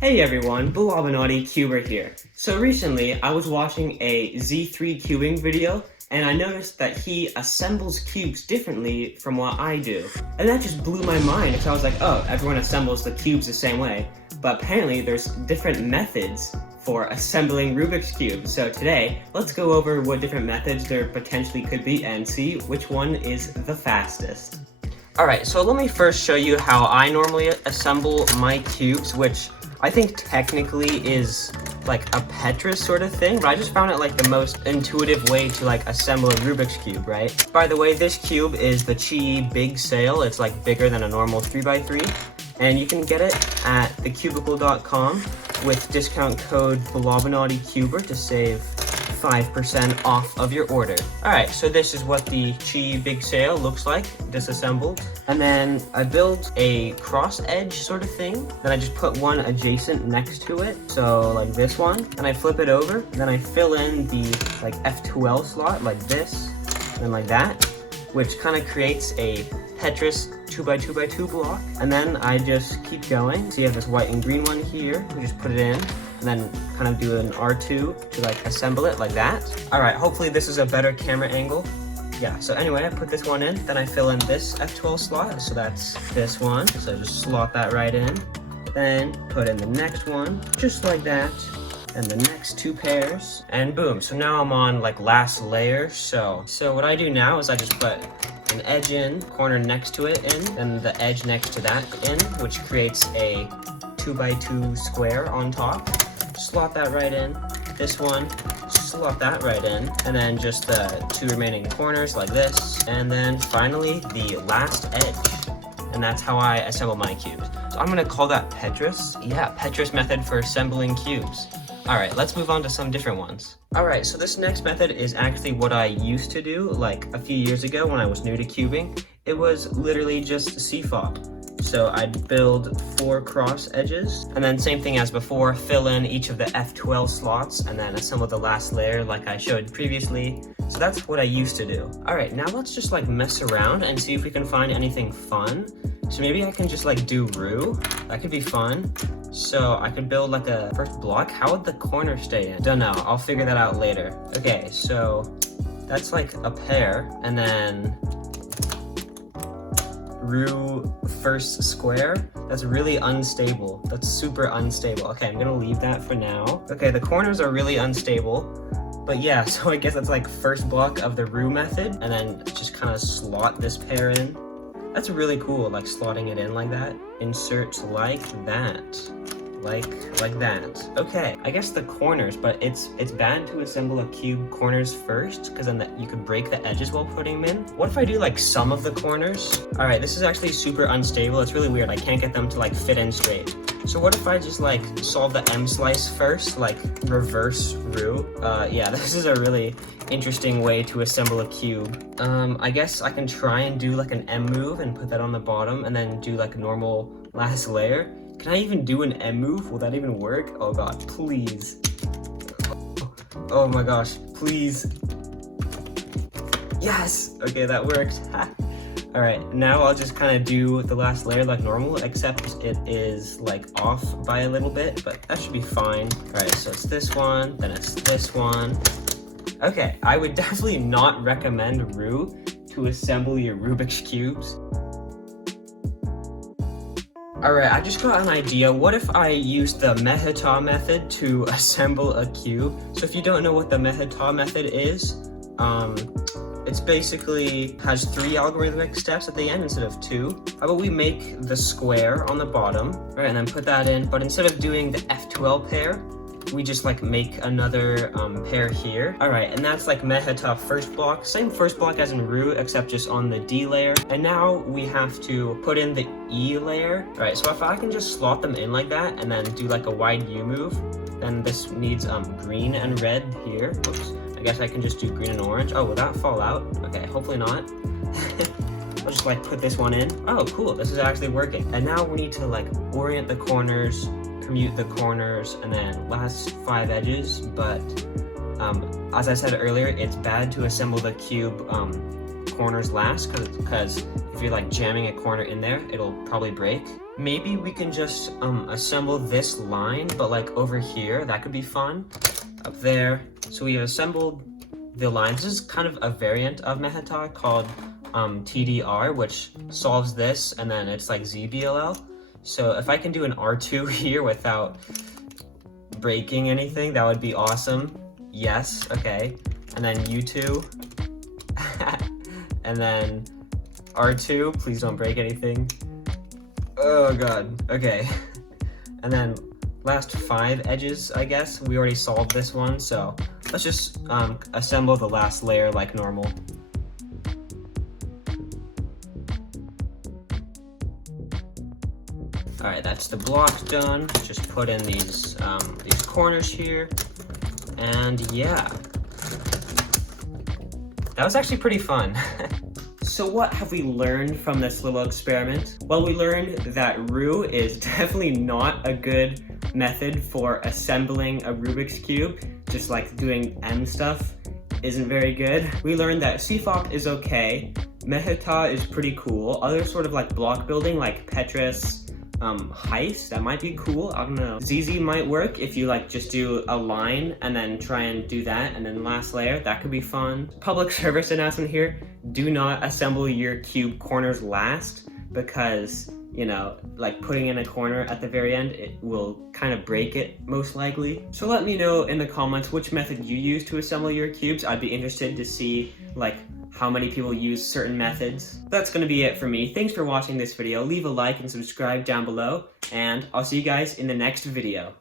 Hey everyone, Blobinati Cuber here. So recently, I was watching a Z3 cubing video, and I noticed that he assembles cubes differently from what I do. And that just blew my mind, because I was like, oh, everyone assembles the cubes the same way. But apparently there's different methods for assembling Rubik's Cube. So today, let's go over what different methods there potentially could be and see which one is the fastest. Alright, so let me first show you how I normally assemble my cubes, which I think technically is like a Petrus sort of thing, but I just found it like the most intuitive way to like assemble a Rubik's Cube, right? By the way, this cube is the Chi Big Sale. It's like bigger than a normal 3x3, and you can get it at thecubicle.com with discount code Blobinati to save 5% off of your order. Alright, so this is what the Chi Big Sale looks like, disassembled. And then I build a cross edge sort of thing. Then I just put one adjacent next to it. So like this one. And I flip it over. Then I fill in the like F2L slot like this. And like that. Which kind of creates a Petrus 2x2x2 block. And then I just keep going. So you have this white and green one here. We just put it in. And then kind of do an R2 to like assemble it like that. Alright, hopefully this is a better camera angle. Yeah, so anyway, I put this one in, then I fill in this F12 slot, so that's this one. So I just slot that right in. Then put in the next one, just like that. And the next two pairs, and boom. So now I'm on like last layer. So what I do now is I just put an edge in, corner next to it in, and the edge next to that in, which creates a 2x2 square on top. Slot that right in. This one, slot that right in, and then just the two remaining corners like this, and then finally the last edge. And that's how I assemble my cubes. So I'm gonna call that Petrus. Yeah, Petrus method for assembling cubes. Alright, let's move on to some different ones. Alright, so this next method is actually what I used to do like a few years ago when I was new to cubing. It was literally just CFOP. So I'd build 4 cross edges, and then same thing as before, fill in each of the F12 slots, and then assemble the last layer like I showed previously. So that's what I used to do. Alright, now let's just like mess around and see if we can find anything fun. So maybe I can just like do Ru. That could be fun. So I could build like a first block. How would the corner stay in? Don't know, I'll figure that out later. Okay, so that's like a pair, and then Ru first square. That's really unstable. That's super unstable. Okay, I'm gonna leave that for now. Okay, the corners are really unstable. But yeah, so I guess that's like first block of the Ru method, and then just kind of slot this pair in. That's really cool, like slotting it in like that. Insert like that. Like that. Okay, I guess the corners, but it's bad to assemble a cube corners first, because then you could break the edges while putting them in. What if I do like some of the corners? Alright, this is actually super unstable. It's really weird. I can't get them to like fit in straight. So what if I just like solve the M slice first, like reverse Ru? Yeah, this is a really interesting way to assemble a cube. I guess I can try and do like an M move and put that on the bottom, and then do like a normal last layer. Can I even do an M move? Will that even work? Oh god, please. Oh my gosh, please. Yes! Okay, that worked. Alright, now I'll just kind of do the last layer like normal, except it is like off by a little bit, but that should be fine. Alright, so it's this one, then it's this one. Okay, I would definitely not recommend Ru to assemble your Rubik's Cubes. Alright, I just got an idea. What if I used the Mechata method to assemble a cube? So if you don't know what the Mechata method is, it's basically has 3 algorithmic steps at the end instead of 2. How about we make the square on the bottom, right, and then put that in, but instead of doing the F12 pair, we just like make another pair here. Alright, and that's like Mechata first block. Same first block as in Ru, except just on the D layer. And now we have to put in the E layer. Alright, so if I can just slot them in like that and then do like a wide U move, then this needs green and red here. Oops. I guess I can just do green and orange. Oh, will that fall out? Okay, hopefully not. I'll just like put this one in. Oh, cool, this is actually working. And now we need to like orient the corners, commute the corners, and then last 5 edges. But as I said earlier, it's bad to assemble the cube corners last, because if you're like jamming a corner in there, it'll probably break. Maybe we can just assemble this line, but like over here, that could be fun. Up there. So we assembled the line. This is kind of a variant of Mechata called TDR, which solves this, and then it's like ZBLL. So if I can do an R2 here without breaking anything, that would be awesome. Yes, okay. And then U2. And then R2, please don't break anything. Oh god, okay. And then last 5 edges, I guess. We already solved this one, so let's just assemble the last layer like normal. Alright, that's the block done. Just put in these corners here. And yeah. That was actually pretty fun. So what have we learned from this little experiment? Well, we learned that Ru is definitely not a good method for assembling a Rubik's Cube. Just like doing M stuff isn't very good. We learned that CFOP is okay. Mechata is pretty cool. Other sort of like block building like Petrus Heist, that might be cool. I don't know. ZZ might work if you like just do a line and then try and do that, and then last layer, that could be fun. Public service announcement here, do not assemble your cube corners last, because, you know, like putting in a corner at the very end, it will kind of break it most likely. So let me know in the comments which method you use to assemble your cubes. I'd be interested to see like how many people use certain methods. That's gonna be it for me. Thanks for watching this video. Leave a like and subscribe down below, and I'll see you guys in the next video.